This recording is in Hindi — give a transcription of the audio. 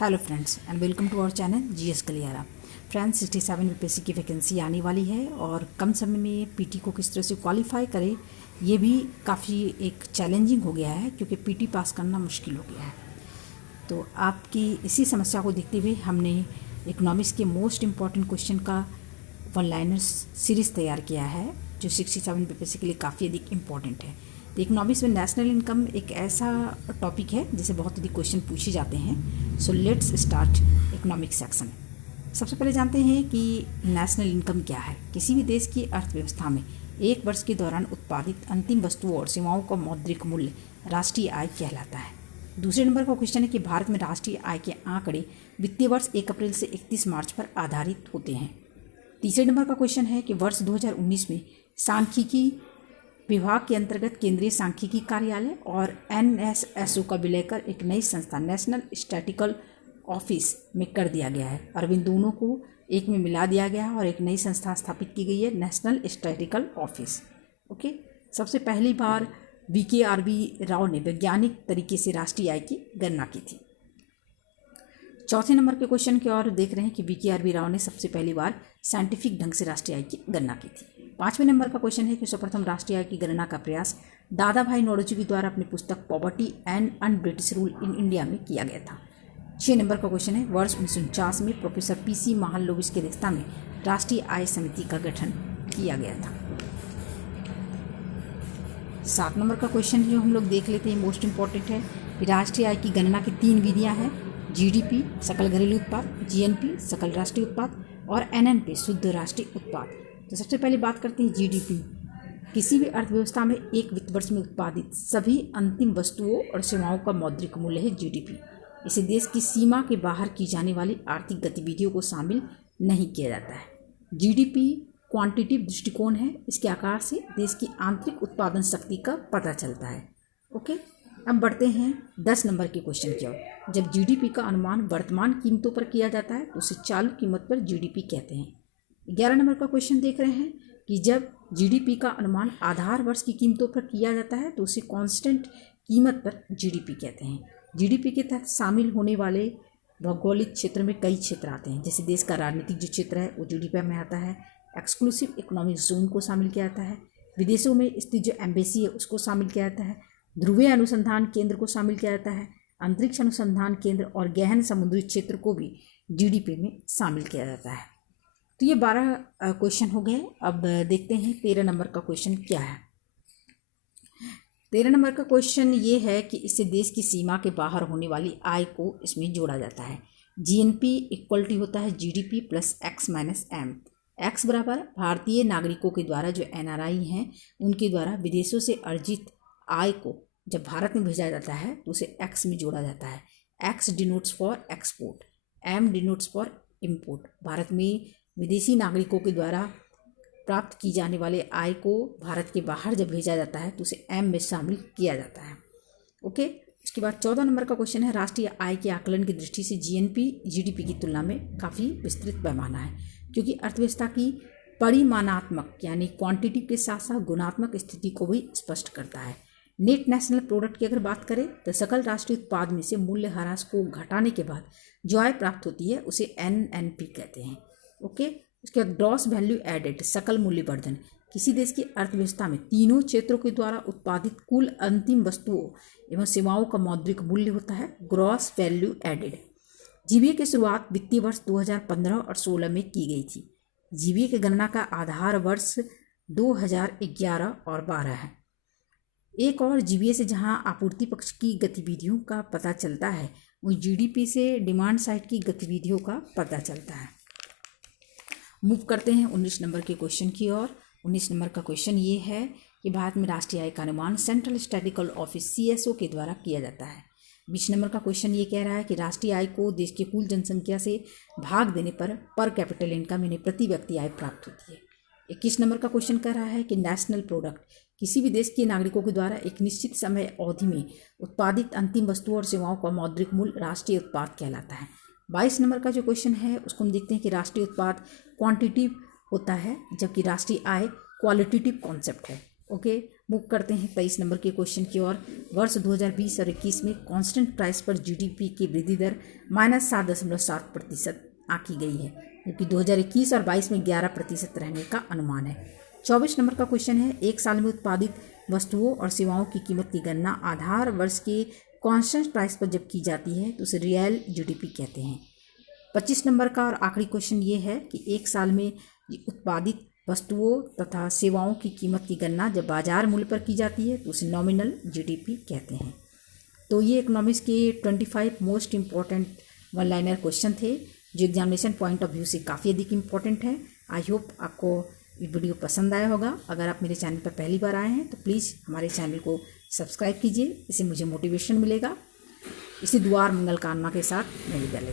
Hello friends and welcome to our channel GS गलियारा। फ्रेंड्स 67 यूपीएससी की वैकेंसी आने वाली है और कम समय में पीटी को किस तरह से क्वालिफाई करें ये भी काफ़ी एक चैलेंजिंग हो गया है, क्योंकि पीटी पास करना मुश्किल हो गया है। तो आपकी इसी समस्या को देखते हुए हमने इकोनॉमिक्स के मोस्ट इम्पॉर्टेंट क्वेश्चन का वन लाइनर सीरीज़ तैयार किया है, जो 67 यूपीएससी के लिए काफ़ी अधिक इम्पॉर्टेंट है। तो इकोनॉमिक्स में नेशनल इनकम एक ऐसा टॉपिक है जिसे बहुत अधिक क्वेश्चन पूछे जाते हैं। So let's start economic section. सबसे पहले जानते हैं कि नेशनल इनकम क्या है। किसी भी देश की अर्थव्यवस्था में एक वर्ष के दौरान उत्पादित अंतिम वस्तुओं और सेवाओं का मौद्रिक मूल्य राष्ट्रीय आय कहलाता है। दूसरे नंबर का क्वेश्चन है कि भारत में राष्ट्रीय आय के आंकड़े वित्तीय वर्ष 1 अप्रैल से 31 मार्च पर आधारित होते हैं। तीसरे नंबर का क्वेश्चन है कि वर्ष 2019 में सांख्यिकी विभाग के अंतर्गत केंद्रीय सांख्यिकी कार्यालय और एनएसएसओ का विलय कर एक नई संस्था नेशनल स्टैटिस्टिकल ऑफिस में कर दिया गया है, और इन दोनों को एक में मिला दिया गया है और एक नई संस्था स्थापित की गई है, नेशनल स्टैटिस्टिकल ऑफिस। ओके, सबसे पहली बार VKRB राव ने वैज्ञानिक तरीके से राष्ट्रीय आय की गणना की थी। चौथे नंबर के क्वेश्चन की ओर देख रहे हैं कि VKRB राव ने सबसे पहली बार साइंटिफिक ढंग से राष्ट्रीय आय की गणना की थी। पाँचवें नंबर का क्वेश्चन है कि सर्वप्रथम राष्ट्रीय आय की गणना का प्रयास दादा भाई नौरोजी के द्वारा अपनी पुस्तक poverty and un-British rule in India में किया गया था। 6 नंबर का क्वेश्चन है वर्ष 1949 में प्रोफेसर PC महालनोबिस की अध्यक्षता में राष्ट्रीय आय समिति का गठन किया गया था। 7 नंबर का क्वेश्चन जो हम लोग देख लेते हैं मोस्ट इंपॉर्टेंट है कि राष्ट्रीय आय की गणना की 3 विधियाँ हैं। GDP सकल घरेलू उत्पाद, GNP सकल राष्ट्रीय उत्पाद और NNP शुद्ध राष्ट्रीय उत्पाद। तो सबसे पहले बात करते हैं GDP। किसी भी अर्थव्यवस्था में एक वित्त वर्ष में उत्पादित सभी अंतिम वस्तुओं और सेवाओं का मौद्रिक मूल्य है GDP। इसे देश की सीमा के बाहर की जाने वाली आर्थिक गतिविधियों को शामिल नहीं किया जाता है। GDP क्वांटिटिव दृष्टिकोण है, इसके आकार से देश की आंतरिक उत्पादन शक्ति का पता चलता है। ओके, अब बढ़ते हैं 10 नंबर के क्वेश्चन की ओर। जब GDP का अनुमान वर्तमान कीमतों पर किया जाता है तो उसे चालू कीमत पर GDP कहते हैं। 11 नंबर का क्वेश्चन देख रहे हैं कि जब GDP का अनुमान आधार वर्ष की कीमतों पर किया जाता है तो उसे कांस्टेंट कीमत पर GDP कहते हैं। GDP के तहत शामिल होने वाले भौगोलिक क्षेत्र में कई क्षेत्र आते हैं, जैसे देश का राजनीतिक जो क्षेत्र है वो GDP में आता है। एक्सक्लूसिव इकोनॉमिक जोन को शामिल किया जाता है। विदेशों में स्थित जो एम्बेसी है उसको शामिल किया जाता है। ध्रुवीय अनुसंधान केंद्र को शामिल किया जाता है। अंतरिक्ष अनुसंधान केंद्र और गहन समुद्री क्षेत्र को भी GDP में शामिल किया जाता है। तो ये 12 क्वेश्चन हो गए। अब देखते हैं 13 नंबर का क्वेश्चन क्या है। 13 नंबर का क्वेश्चन ये है कि इससे देश की सीमा के बाहर होने वाली आय को इसमें जोड़ा जाता है। GNP इक्वलिटी होता है GDP plus X minus M। X बराबर भारतीय नागरिकों के द्वारा जो NRI हैं उनके द्वारा विदेशों से अर्जित आय को जब भारत में भेजा जाता है तो उसे X में जोड़ा जाता है। X denotes for export, M denotes for import. Bharat में विदेशी नागरिकों के द्वारा प्राप्त की जाने वाले आय को भारत के बाहर जब भेजा जाता है तो उसे M में शामिल किया जाता है। ओके, इसके बाद 14 नंबर का क्वेश्चन है राष्ट्रीय आय के आकलन की दृष्टि से GNP GDP की तुलना में काफ़ी विस्तृत पैमाना है, क्योंकि अर्थव्यवस्था की परिमाणात्मक यानी क्वांटिटी के साथ साथ गुणात्मक स्थिति को भी स्पष्ट करता है। नेट नेशनल प्रोडक्ट की अगर बात करें तो सकल राष्ट्रीय उत्पाद में से मूल्य ह्रास को घटाने के बाद जो आय प्राप्त होती है उसे NNP कहते हैं। ओके, इसके बाद ग्रॉस वैल्यू एडेड सकल मूल्य वर्धन किसी देश की अर्थव्यवस्था में तीनों क्षेत्रों के द्वारा उत्पादित कुल अंतिम वस्तुओं एवं सेवाओं का मौद्रिक मूल्य होता है ग्रॉस वैल्यू एडेड। GVA की शुरुआत वित्तीय वर्ष 2015 और 16 में की गई थी। GVA की गणना का आधार वर्ष 2011 और 12 है। एक और GVA से जहां आपूर्ति पक्ष की गतिविधियों का पता चलता है वो GDP से डिमांड साइड की गतिविधियों का पता चलता है। मूव करते हैं 19 नंबर के क्वेश्चन की ओर। 19 नंबर का क्वेश्चन ये है कि भारत में राष्ट्रीय आय का अनुमान सेंट्रल स्टैटिस्टिकल ऑफिस CSO के द्वारा किया जाता है। 20 नंबर का क्वेश्चन ये कह रहा है कि राष्ट्रीय आय को देश की कुल जनसंख्या से भाग देने पर कैपिटल इनकम यानी प्रति व्यक्ति आय प्राप्त होती है। 21 नंबर का क्वेश्चन कह रहा है कि नेशनल प्रोडक्ट किसी भी देश के नागरिकों के द्वारा एक निश्चित समय अवधि में उत्पादित अंतिम वस्तुओं और सेवाओं का मौद्रिक मूल्य राष्ट्रीय उत्पाद कहलाता है। 22 नंबर का जो क्वेश्चन है उसको हम देखते हैं कि राष्ट्रीय उत्पाद क्वांटिटिव होता है जबकि राष्ट्रीय आय क्वालिटेटिव कॉन्सेप्ट है। ओके, मूव करते हैं 23 नंबर के क्वेश्चन की ओर। वर्ष 2020 और 21 में कांस्टेंट प्राइस पर जीडीपी की वृद्धि दर -7.7% आंकी गई है, जबकि 2021 और 22 में 11% रहने का अनुमान है। 24 नंबर का क्वेश्चन है, एक साल में उत्पादित वस्तुओं और सेवाओं की कीमत की गणना आधार वर्ष के कांस्टेंट प्राइस पर जब की जाती है तो उसे रियल जीडीपी कहते हैं। 25 नंबर का और आखिरी क्वेश्चन ये है कि एक साल में उत्पादित वस्तुओं तथा सेवाओं की कीमत की गणना जब बाजार मूल्य पर की जाती है तो उसे नॉमिनल जीडीपी कहते हैं। तो ये इकोनॉमिक्स के 25 most important one liner question थे, जो एग्जामिनेशन पॉइंट ऑफ व्यू से काफ़ी अधिक इम्पॉर्टेंट है। आई होप आपको ये वीडियो पसंद आया होगा। अगर आप मेरे चैनल पर पहली बार आए हैं तो प्लीज़ हमारे चैनल को सब्सक्राइब कीजिए, इससे मुझे मोटिवेशन मिलेगा। इसी दुआ और मंगल कामना के साथ मैं विदा लेती हूं।